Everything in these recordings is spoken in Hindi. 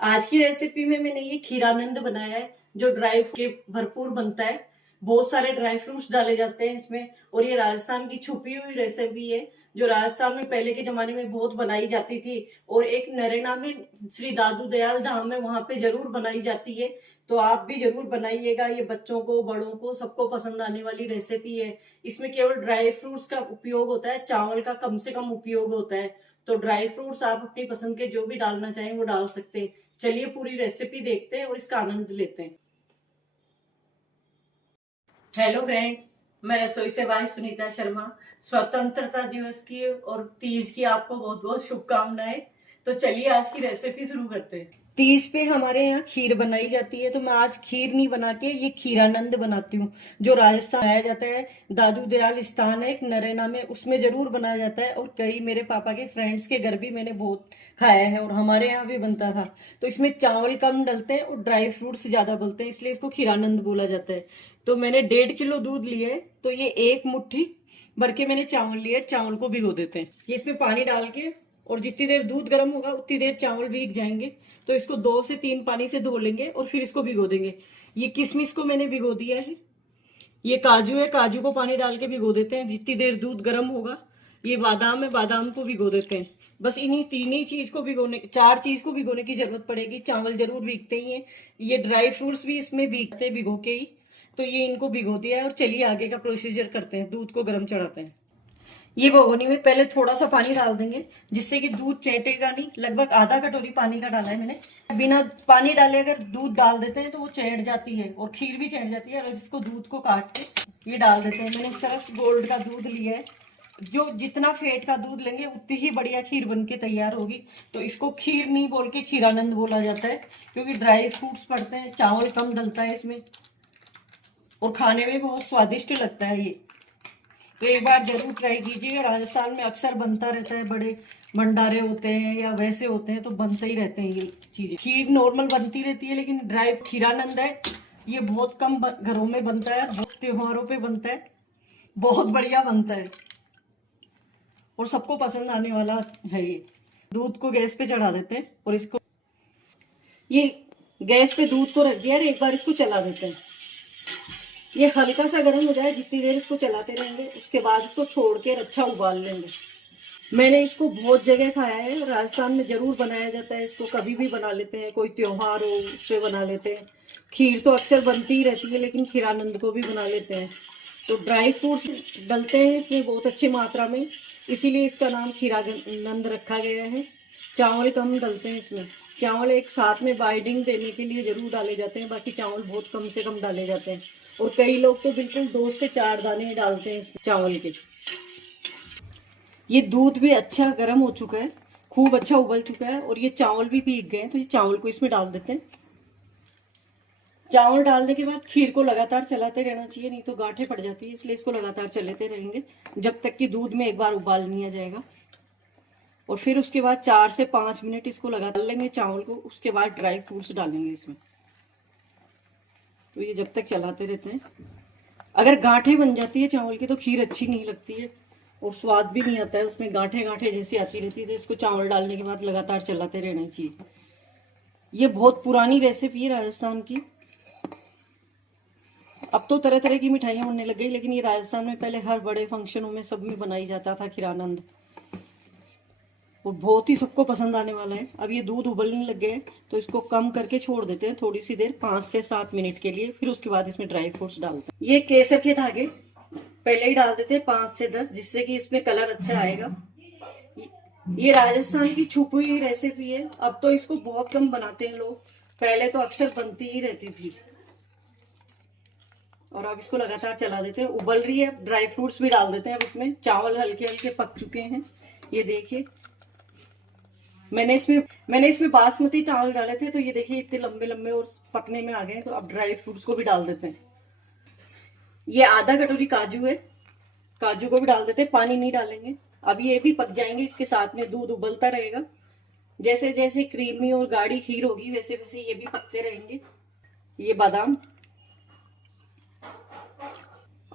आज की रेसिपी में मैंने ये खीरानंद बनाया है जो ड्राई के भरपूर बनता है। बहुत सारे ड्राई फ्रूट्स डाले जाते हैं इसमें और ये राजस्थान की छुपी हुई रेसिपी है जो राजस्थान में पहले के जमाने में बहुत बनाई जाती थी और एक नरेना में श्री दादू दयाल धाम है वहां पे जरूर बनाई जाती है। तो आप भी जरूर बनाइएगा, ये बच्चों को बड़ों को सबको पसंद आने वाली रेसिपी है। इसमें केवल ड्राई फ्रूट्स का उपयोग होता है, चावल का कम से कम उपयोग होता है। तो ड्राई फ्रूट्स आप अपनी पसंद के जो भी डालना चाहें वो डाल सकते हैं। चलिए पूरी रेसिपी देखते हैं और इसका आनंद लेते हैं। हेलो फ्रेंड्स, मैं रसोई से भाई सुनीता शर्मा। स्वतंत्रता दिवस की और तीज की आपको बहुत बहुत शुभकामनाएं। तो चलिए आज की रेसिपी शुरू करते हैं। तीज पे हमारे यहाँ खीर बनाई जाती है, तो मैं आज खीर नहीं बना के ये खीरानंद बनाती हूँ जो राजस्थान आया जाता है। दादू दयाल स्थान है एक नरेना में, उसमें जरूर बनाया जाता है और कई मेरे पापा के फ्रेंड्स के घर भी मैंने बहुत खाया है और हमारे यहाँ भी बनता था। तो इसमें चावल कम डलते हैं और ड्राई फ्रूट्स ज्यादा डलते हैं, इसलिए इसको खीरानंद बोला जाता है। तो मैंने 1.5 किलो दूध लिया है, तो ये एक मुट्ठी भर के मैंने चावल लिए। चावल को भिगो देते हैं ये इसमें पानी डाल के, और जितनी देर दूध गर्म होगा उतनी देर चावल भीग जाएंगे। तो इसको 2 से 3 पानी से धो लेंगे और फिर इसको भिगो देंगे। ये किशमिश को मैंने भिगो दिया है, ये काजू है, काजू को पानी डाल के भिगो देते हैं जितनी देर दूध गर्म होगा। ये बादाम है, बादाम को भिगो देते हैं। बस इन्हीं तीन ही चीज को भिगोने, 4 चीज को भिगोने की जरूरत पड़ेगी। चावल जरूर भीगते ही हैं, ये ड्राई फ्रूट्स भी इसमें भीगते हैं भिगो के ही। तो ये इनको भिगो दिया है और चलिए आगे का प्रोसीजर करते हैं। दूध को गर्म चढ़ाते हैं। ये भगोनी में पहले थोड़ा सा पानी डाल देंगे जिससे कि दूध चैटेगा नहीं। लगभग आधा कटोरी पानी का डाला है मैंने। बिना पानी डाले अगर दूध डाल देते हैं तो वो चैट जाती है और खीर भी चैट जाती है। अगर इसको दूध को काट के ये डाल देते हैं। मैंने सरस गोल्ड का दूध लिया है, जो जितना फेट का दूध लेंगे उतनी ही बढ़िया खीर बन के तैयार होगी। तो इसको खीर नहीं बोल के खीरानंद बोला जाता है क्योंकि ड्राई फ्रूट्स पड़ते हैं, चावल कम डलता है इसमें और खाने में बहुत स्वादिष्ट लगता है ये। तो एक बार जरूर ट्राई कीजिएगा। राजस्थान में अक्सर बनता रहता है, बड़े भंडारे होते हैं या वैसे होते हैं तो बनते ही रहते हैं ये चीजें। खीर नॉर्मल बनती रहती है लेकिन ड्राई खीरानंद है ये बहुत कम घरों में बनता है, बहुत त्योहारों पे बनता है, बहुत बढ़िया बनता है और सबको पसंद आने वाला है ये। दूध को गैस पे चढ़ा देते हैं और इसको, ये गैस पे दूध को रख दिया, एक बार इसको चला देते हैं। ये हल्का सा गर्म हो जाए, जितनी देर इसको चलाते रहेंगे उसके बाद इसको छोड़ के अच्छा उबाल लेंगे। मैंने इसको बहुत जगह खाया है, राजस्थान में जरूर बनाया जाता है इसको। कभी भी बना लेते हैं, कोई त्योहार हो उस पे बना लेते हैं। खीर तो अक्सर बनती ही रहती है लेकिन खीरानंद को भी बना लेते हैं। तो ड्राई फ्रूट्स डलते हैं इसमें बहुत अच्छी मात्रा में, इसीलिए इसका नाम खीरानंद रखा गया है। चावल कम डलते हैं इसमें। चावल एक साथ में बाइंडिंग देने के लिए जरूर डाले जाते हैं, बाकी चावल बहुत कम से कम डाले जाते हैं। और कई लोग तो बिल्कुल 2 से 4 दाने डालते हैं इसमें चावल के। ये दूध भी अच्छा गर्म हो चुका है, खूब अच्छा उबल चुका है और ये चावल भी भीग गए हैं। तो ये चावल को इसमें डाल देते हैं। चावल डालने के बाद खीर को लगातार चलाते रहना चाहिए, नहीं तो गांठें पड़ जाती है, इसलिए इसको लगातार चलाते रहेंगे जब तक कि दूध में एक बार उबाल नहीं आ जाएगा। और फिर उसके बाद 4 से 5 मिनट इसको लगा लेंगे चावल को। उसके बाद ड्राई फ्रूट्स डालेंगे इसमें। तो ये जब तक चलाते रहते हैं। अगर गांठें बन जाती है चावल की तो खीर अच्छी नहीं लगती है और स्वाद भी नहीं आता है, उसमें गांठें गांठें जैसी आती रहती है। तो इसको चावल डालने के बाद लगातार चलाते रहना चाहिए। ये बहुत पुरानी रेसिपी है राजस्थान की। अब तो तरह तरह की मिठाइयाँ बनने लग गई, लेकिन ये राजस्थान में पहले हर बड़े फंक्शनों में सब में बनाई जाता था खीरानंद, और बहुत ही सबको पसंद आने वाला है। अब ये दूध उबलने लग गए तो इसको कम करके छोड़ देते हैं थोड़ी सी देर, 5 से 7 मिनट के लिए। फिर उसके बाद इसमें ड्राई फ्रूट्स डालते हैं। ये केसर के धागे पहले ही डाल देते हैं 5 से 10, जिससे कि इसमें कलर अच्छा आएगा। ये राजस्थान की छुपी हुई रेसिपी है, अब तो इसको बहुत कम बनाते हैं लोग, पहले तो अक्सर बनती ही रहती थी। और अब इसको लगातार चला देते हैं। उबल रही है, ड्राई फ्रूट्स भी डाल देते हैं अब इसमें। चावल हल्के हल्के पक चुके हैं, ये देखिए। मैंने इसमें बासमती चावल डाले थे, तो ये देखिए इतने लंबे लंबे और पकने में आ गए। तो अब ड्राई फ्रूट्स को भी डाल देते हैं। ये आधा कटोरी काजू है, काजू को भी डाल देते हैं, पानी नहीं डालेंगे। अब ये भी पक जाएंगे, इसके साथ में दूध उबलता रहेगा। जैसे जैसे क्रीमी और गाढ़ी खीर होगी वैसे वैसे ये भी पकते रहेंगे। ये बादाम,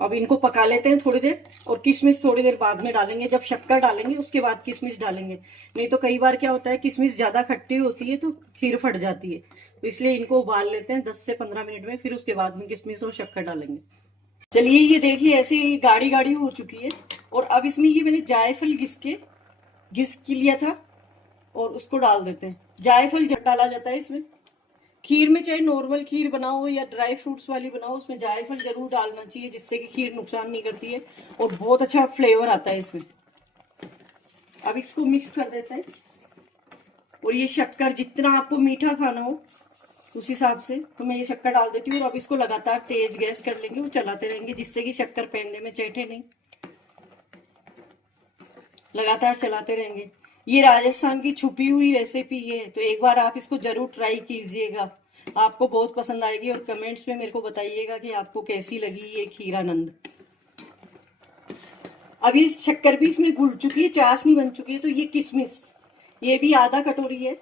अब इनको पका लेते हैं थोड़ी देर, और किशमिश थोड़ी देर बाद में डालेंगे। जब शक्कर डालेंगे उसके बाद किशमिश डालेंगे, नहीं तो कई बार क्या होता है किशमिश ज्यादा खट्टी होती है तो खीर फट जाती है। तो इसलिए इनको उबाल लेते हैं 10 से 15 मिनट में, फिर उसके बाद में किशमिश और शक्कर डालेंगे। चलिए ये देखिए ऐसे ही गाढ़ी गाढ़ी हो चुकी है। और अब इसमें ये मैंने जायफल घिस के लिया था और उसको डाल देते हैं। जायफल डाला जाता है इसमें खीर में, चाहे नॉर्मल खीर बनाओ या ड्राई फ्रूट्स वाली बनाओ, उसमें जायफल जरूर डालना चाहिए, जिससे कि खीर नुकसान नहीं करती है और बहुत अच्छा फ्लेवर आता है इसमें। अब इसको मिक्स कर देते हैं। और ये शक्कर जितना आपको मीठा खाना हो उस हिसाब से तो मैं ये शक्कर डाल देती हूँ। और अब इसको लगातार तेज गैस कर लेंगे और चलाते रहेंगे, जिससे कि शक्कर पैंदे में चैटे नहीं। लगातार चलाते रहेंगे। ये राजस्थान की छुपी हुई रेसिपी है, तो एक बार आप इसको जरूर ट्राई कीजिएगा, आपको बहुत पसंद आएगी। और कमेंट्स में मेरे को बताइएगा कि आपको कैसी लगी ये खीरानंद। अभी शक्कर भी इसमें घुल चुकी है, चाशनी बन चुकी है। तो ये किशमिश, ये भी आधा कटोरी है,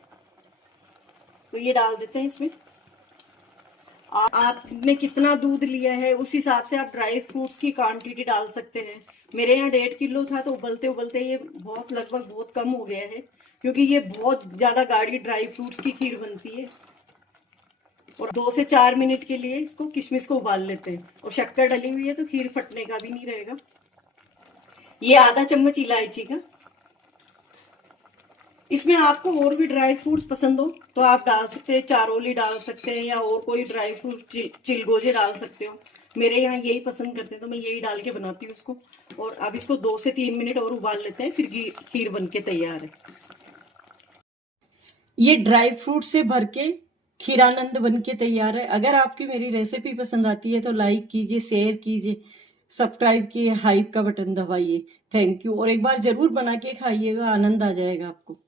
तो ये डाल देते हैं इसमें। आपने कितना दूध लिया है उस हिसाब से आप ड्राई फ्रूट्स की क्वांटिटी डाल सकते हैं। मेरे यहाँ 1.5 किलो था, तो उबलते उबलते ये लगभग बहुत कम हो गया है, क्योंकि ये बहुत ज्यादा गाढ़ी ड्राई फ्रूट्स की खीर बनती है। और 2 से 4 मिनट के लिए इसको किशमिश को उबाल लेते हैं। और शक्कर डली हुई है तो खीर फटने का भी नहीं रहेगा। ये आधा चम्मच इलायची का। इसमें आपको और भी ड्राई फ्रूट्स पसंद हो तो आप डाल सकते हैं, चारोली डाल सकते हैं, या और कोई ड्राई फ्रूट चिलगोजे डाल सकते हो। मेरे यहाँ यही पसंद करते हैं तो मैं यही डाल के बनाती हूँ इसको। और अब इसको 2 से 3 मिनट और उबाल लेते हैं, फिर खीर बन के तैयार है। ये ड्राई फ्रूट से भर के खीरानंद बन के तैयार है। अगर आपकी मेरी रेसिपी पसंद आती है तो लाइक कीजिए, शेयर कीजिए, सब्सक्राइब किए, हाइप का बटन दबाइए। Thank you. और एक बार जरूर बना के खाइएगा, आनंद आ जाएगा आपको।